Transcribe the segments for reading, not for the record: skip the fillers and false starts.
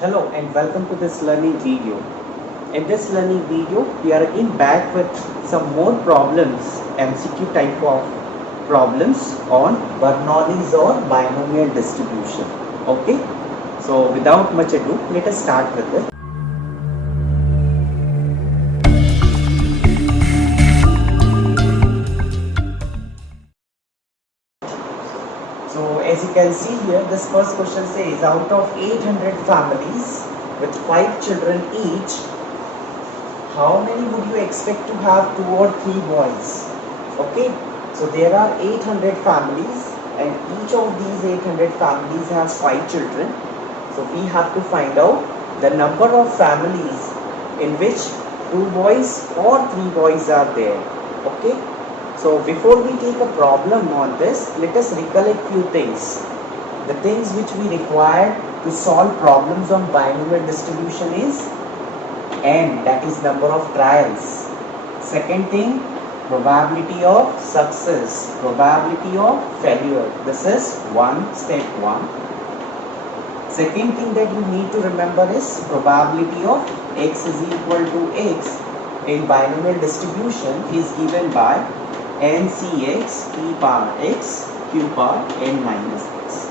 Hello and welcome to this learning video. In this learning video, we are again back with some more problems, MCQ type of problems on Bernoulli's or binomial distribution. Okay, so without much ado, let us start with it. So as you can see here, this first question says out of 800 families with 5 children each, how many would you expect to have 2 or 3 boys? Okay, so there are 800 families and each of these 800 families have 5 children. So we have to find out the number of families in which 2 boys or 3 boys are there. Okay, so before we take a problem on this, let us recollect few things. The things which we require to solve problems on binomial distribution is n, that is number of trials. Second thing, probability of success, probability of failure. This is step 1. Second thing that you need to remember is probability of x is equal to x in binomial distribution is given by ncx p power x q power n minus x.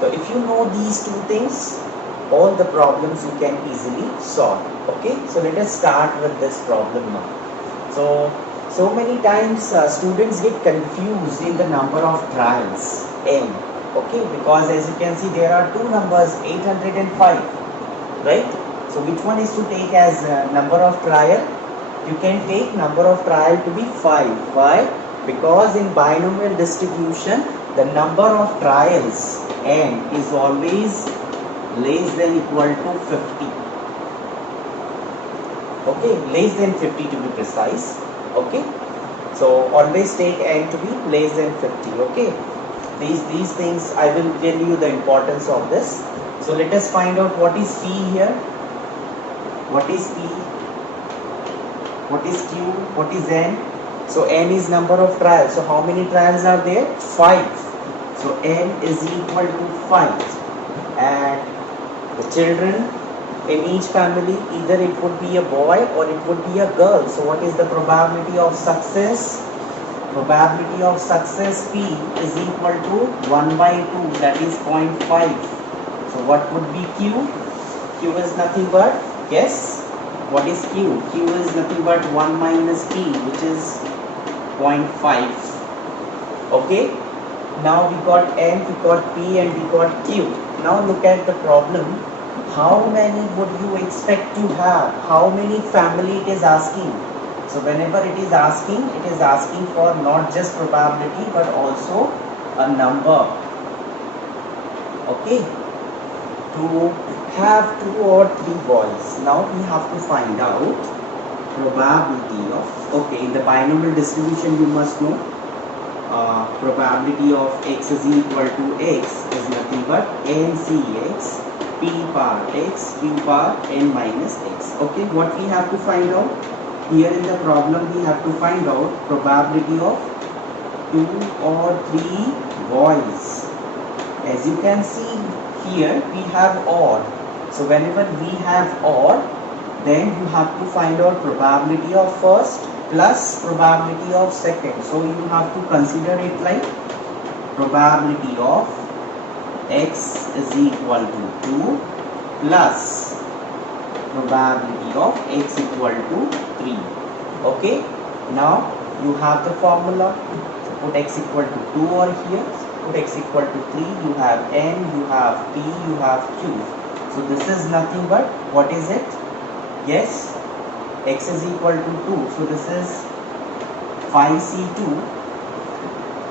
So if you know these two things, all the problems you can easily solve. Okay, so let us start with this problem now. So many times students get confused in the number of trials n. Okay, because as you can see there are two numbers 805, right? So which one is to take as number of trial? You can take number of trial to be 5. Why? Because in binomial distribution the number of trials n is always less than equal to 50. Okay, less than 50 to be precise. Okay, so always take n to be less than 50. Okay, these things I will tell you the importance of this. So let us find out what is p here, what is p, what is q, what is n. So n is number of trials. So how many trials are there? 5. So n is equal to 5. And the children in each family, either it would be a boy or it would be a girl. So what is the probability of success? Probability of success P is equal to 1 by 2, that is 0.5. So what would be Q? Q is nothing but, guess, what is Q? Q is nothing but 1 minus P, which is 0.5. Okay, now we got N, we got P and we got Q. Now look at the problem. How many would you expect to have? How many family it is asking? So whenever it is asking for not just probability but also a number. Okay, to have 2 or 3 boys. Now we have to find out probability of, okay, in the binomial distribution you must know probability of x is equal to x is nothing but ncx p power x q power n minus x. Okay, what we have to find out here in the problem, we have to find out probability of 2 or 3 boys. As you can see here, we have odd. So whenever we have odd, then you have to find out probability of first plus probability of second. So you have to consider it like probability of x is equal to 2 plus probability of x equal to 3. Okay, now you have the formula. So put x equal to 2 over here, put x equal to 3, you have n, you have p, you have q. So this is nothing but, what is it? Yes, x is equal to 2. So this is 5c2.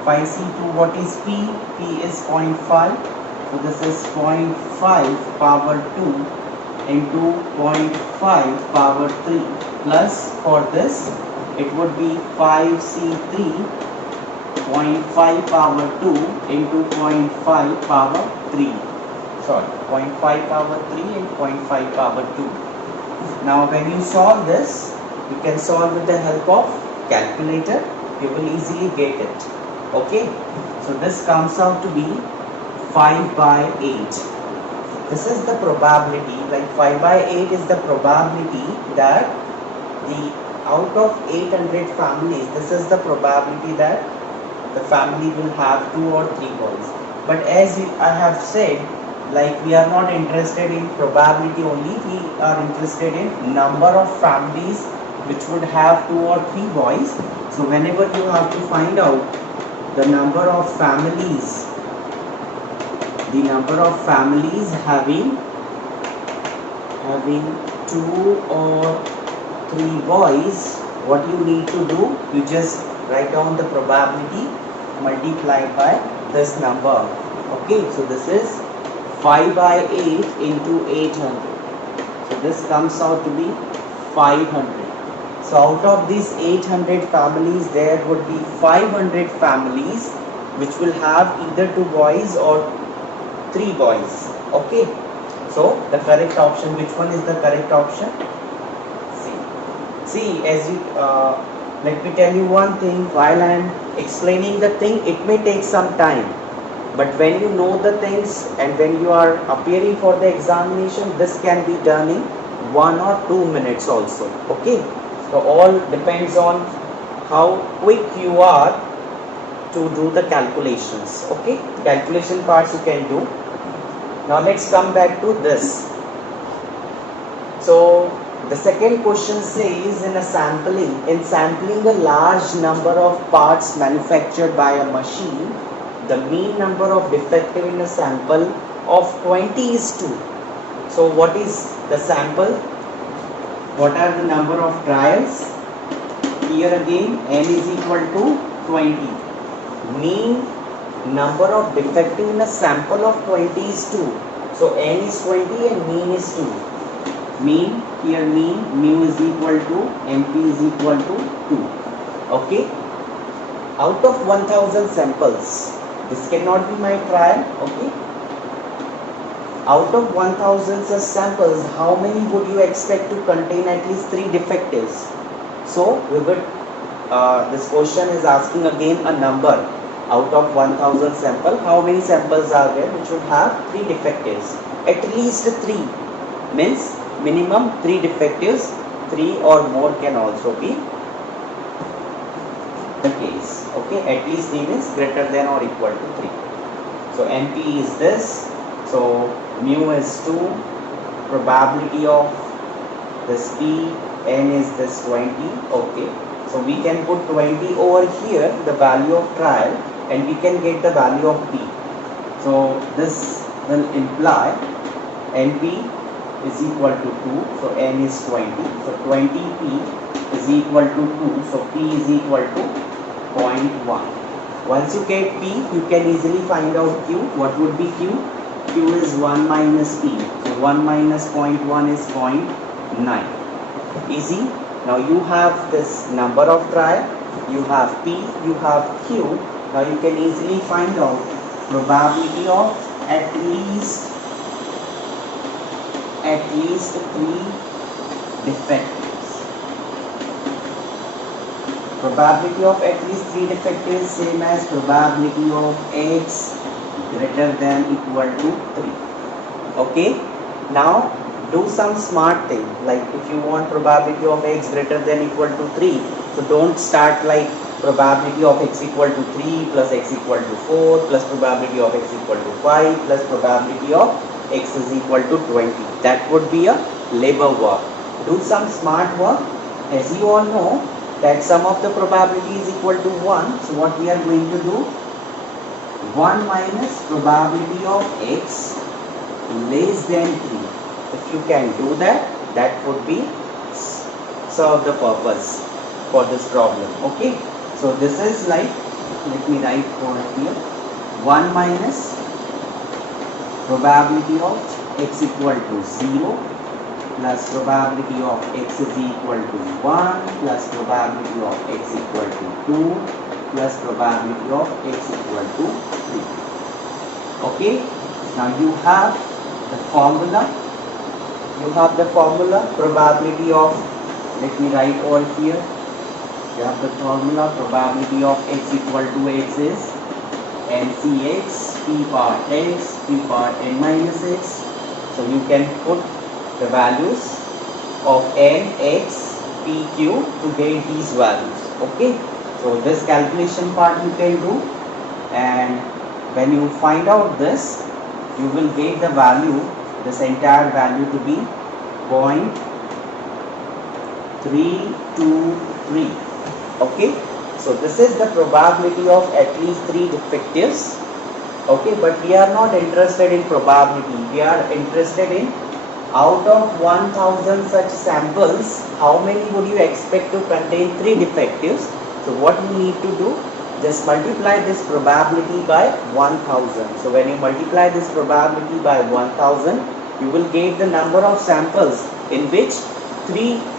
5c2, what is p? P is 0.5. So this is 0.5 power 2 into 0.5 power 3 plus for this it would be 5c3 0.5 power 2 into 0.5 power 3, sorry, 0.5 power 3 and 0.5 power 2. Now when you solve this, you can solve with the help of calculator. You will easily get it. Okay, so this comes out to be 5 by 8. This is the probability, like 5 by 8 is the probability that the out of 800 families, this is the probability that the family will have 2 or 3 boys. But as I have said, like we are not interested in probability only, we are interested in number of families which would have 2 or 3 boys. So whenever you have to find out the number of families, having 2 or 3 boys, what you need to do, you just write down the probability multiplied by this number. Okay, so this is 5 by 8 into 800. So this comes out to be 500. So out of these 800 families, there would be 500 families which will have either 2 boys or 3 boys. Okay, so the correct option, which one is the correct option? See, as you let me tell you one thing, while I am explaining the thing, it may take some time, but when you know the things and when you are appearing for the examination, this can be done in 1 or 2 minutes also. Okay, so all depends on how quick you are to do the calculations. Okay, calculation parts you can do. Now let's come back to this. So the second question says, in sampling a large number of parts manufactured by a machine, the mean number of defective in a sample of 20 is 2. So what is the sample? What are the number of trials? Here again, n is equal to 20. Mean number of defective in a sample of 20 is 2. So n is 20 and mean is 2. Mean, here mean, mu is equal to mp is equal to 2. Okay, out of 1000 samples, this cannot be my trial. Okay, out of 1000 such samples, how many would you expect to contain at least 3 defectives? So we would this question is asking again a number. Out of 1000 sample, how many samples are there which would have 3 defectives? At least 3 means minimum 3 defectives. 3 or more can also be the case. Okay, at least 3 means greater than or equal to 3. So NP is this. So mu is 2. Probability of this P, N is this 20. Okay, so we can put 20 over here, the value of trial, and we can get the value of P. So this will imply NP is equal to 2, so N is 20, so 20P is equal to 2, so P is equal to 0.1. Once you get P, you can easily find out Q. What would be Q? Q is 1 minus P, so 1 minus 0.1 is 0.9. Easy. Now you have this number of trial, you have P, you have Q. Now you can easily find out probability of at least 3 defectives. Probability of at least 3 defectives same as probability of x greater than equal to 3. Okay, now do some smart thing, like if you want probability of x greater than equal to 3, so don't start like probability of x equal to 3 plus x equal to 4 plus probability of x equal to 5 plus probability of x is equal to 20. That would be a labor work. Do some smart work. As you all know that sum of the probability is equal to 1. So what we are going to do? 1 minus probability of x less than 3. If you can do that, that would be serve the purpose for this problem. Okay. So this is like, let me write over here, 1 minus probability of x equal to 0 plus probability of x is equal to 1 plus probability of x equal to 2 plus probability of x equal to 3. Okay, now you have the formula. You have the formula probability of, let me write over here. You have the formula probability of x equal to x is NCx p power x p power n minus x So you can put the values of n, x, p, q to get these values. Okay. So this calculation part you can do, and when you find out this, you will get the value, this entire value to be 0.323. Okay. So this is the probability of at least 3 defectives. Okay, but we are not interested in probability. We are interested in out of 1000 such samples, how many would you expect to contain 3 defectives? So what you need to do, just multiply this probability by 1000. So when you multiply this probability by 1000, you will get the number of samples in which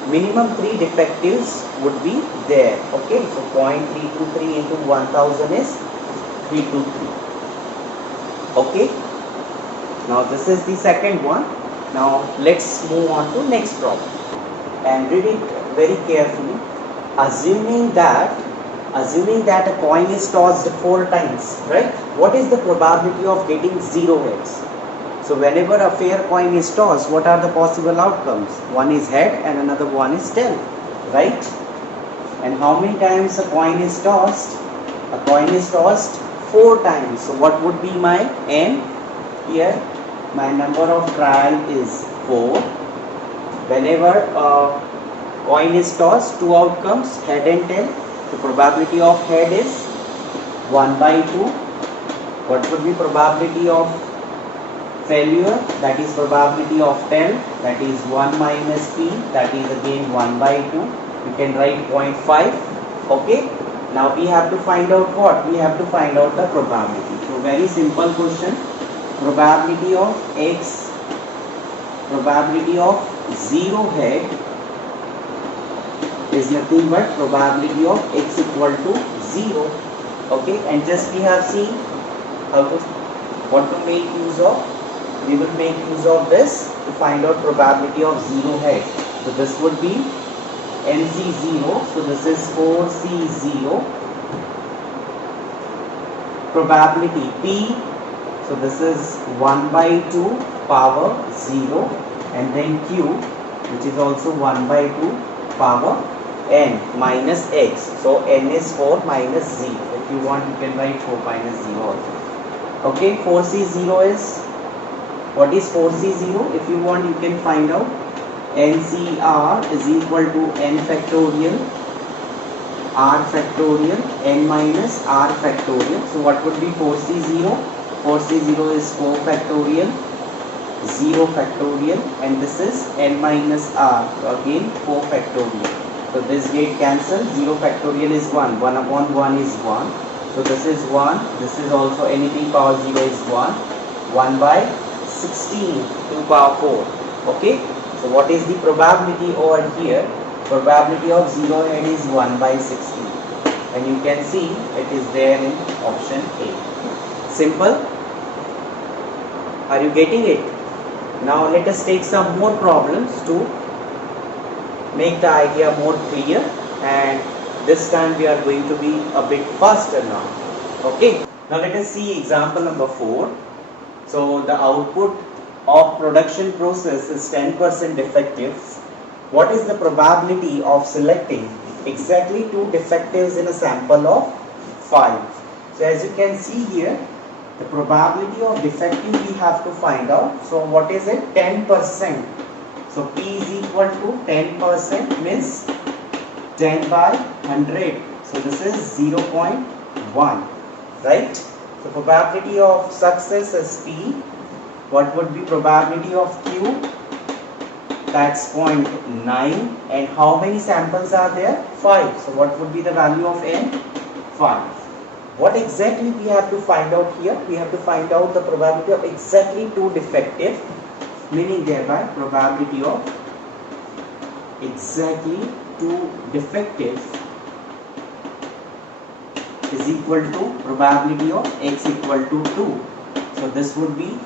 minimum 3 defectives would be there. Okay, so 0.323 into 1000 is 323. Okay, now this is the second one. Now let's move on to next problem and read it very carefully. Assuming that a coin is tossed 4 times, right? What is the probability of getting 0 heads? So whenever a fair coin is tossed, what are the possible outcomes? One is head and another one is tail, right? And how many times a coin is tossed? A coin is tossed 4 times. So what would be my n here? My number of trial is 4. Whenever a coin is tossed, 2 outcomes, head and tail. The probability of head is 1 by 2. What would be probability of failure? That is probability of tail. That is 1 minus p. That is again 1 by 2. You can write 0.5. Okay. Now we have to find out what? We have to find out the probability. So very simple question. Probability of x, probability of 0 head is nothing but probability of x equal to 0. Okay, and just we have seen how to what to make use of. We will make use of this to find out probability of 0 head. So this would be NC0. So this is 4C0. Probability P. So this is 1 by 2 power 0, and then Q, which is also 1 by 2 power n minus x. So n is 4 minus 0. If you want, you can write 4 minus 0 also. Okay, 4C0 is, what is 4C0? If you want, you can find out. NCR is equal to n factorial r factorial n minus r factorial. So what would be 4C0? 4C0 is 4 factorial 0 factorial, and this is n minus r. So again 4 factorial. So this get cancelled. 0 factorial is 1. 1 upon 1 is 1. So this is 1. This is also anything power 0 is 1. 1 by 16 to power 4. Okay. So what is the probability over here? Probability of 0 head is 1 by 16. And you can see it is there in option A. Simple. Are you getting it? Now let us take some more problems to make the idea more clear, and this time we are going to be a bit faster now. Okay. Now let us see example number 4. So the output of production process is 10% defective. What is the probability of selecting exactly 2 defectives in a sample of 5? So as you can see here, the probability of defective we have to find out. So what is it? 10%. So P is equal to 10% means 10 by 100. So this is 0.1, right? So probability of success is P. What would be probability of Q? That's 0.9. And how many samples are there? 5. So what would be the value of N? 5. What exactly we have to find out here? We have to find out the probability of exactly 2 defective, meaning thereby probability of exactly 2 defective is equal to probability of x equal to 2. So this would be,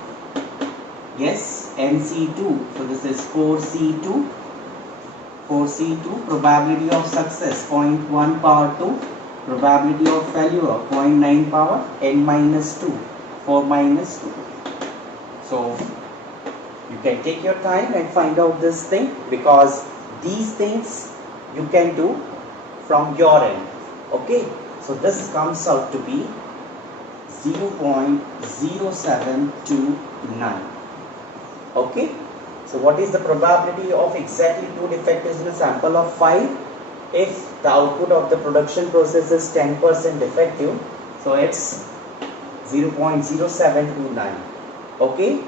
yes, NC2. So this is 4C2. 4C2. Probability of success 0.1 power 2. Probability of failure 0.9 power n minus 2. 4 minus 2. So You can take your time and find out this thing, because these things you can do from your end. Okay, so this comes out to be 0.0729. Okay, so what is the probability of exactly 2 defectives in a sample of 5? If the output of the production process is 10% defective, so it's 0.0729. Okay,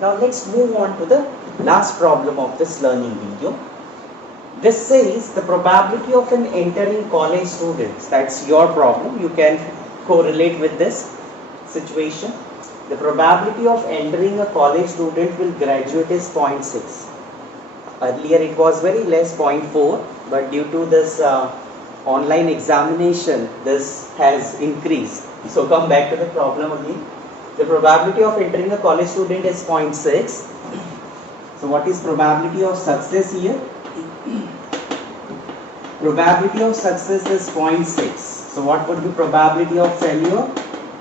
now let's move on to the last problem of this learning video. This says the probability of an entering college students, that's your problem, you can correlate with this situation. The probability of entering a college student will graduate is 0.6. Earlier it was very less, 0.4, but due to this online examination, this has increased. So come back to the problem again. The probability of entering a college student is 0.6. So what is probability of success here? Probability of success is 0.6. So what would be probability of failure?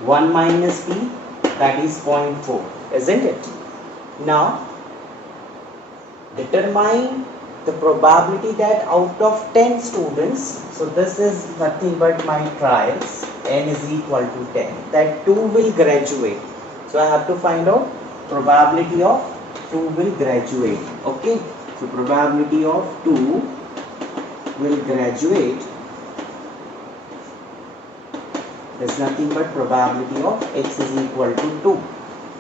1 minus p, that is 0.4, isn't it? Now determine the probability that out of 10 students, so this is nothing but my trials, n is equal to 10, that 2 will graduate. So I have to find out probability of 2 will graduate. Okay, so probability of 2 will graduate is nothing but probability of x is equal to 2.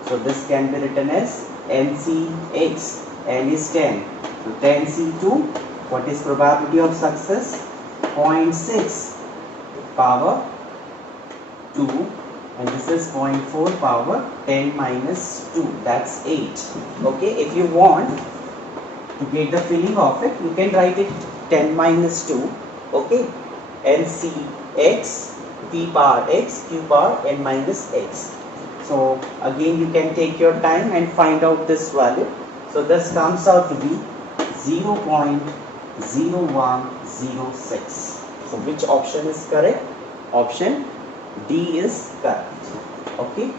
So this can be written as NCX. N is 10. So 10C2, what is probability of success? 0.6 power 2, and this is 0.4 power 10 minus 2, that's 8. Okay, if you want to get the feeling of it, you can write it 10 minus 2. Okay, NCX p power x q power n minus x. So again you can take your time and find out this value. So this comes out to be 0.0106. So which option is correct? Option D is correct. Okay,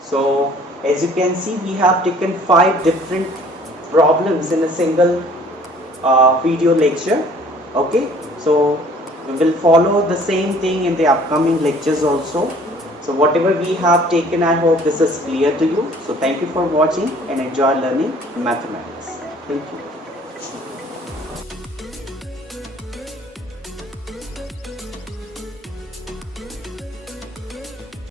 so as you can see, we have taken 5 different problems in a single video lecture. Okay, so we will follow the same thing in the upcoming lectures also. So whatever we have taken, I hope this is clear to you. So thank you for watching and enjoy learning mathematics. Thank you.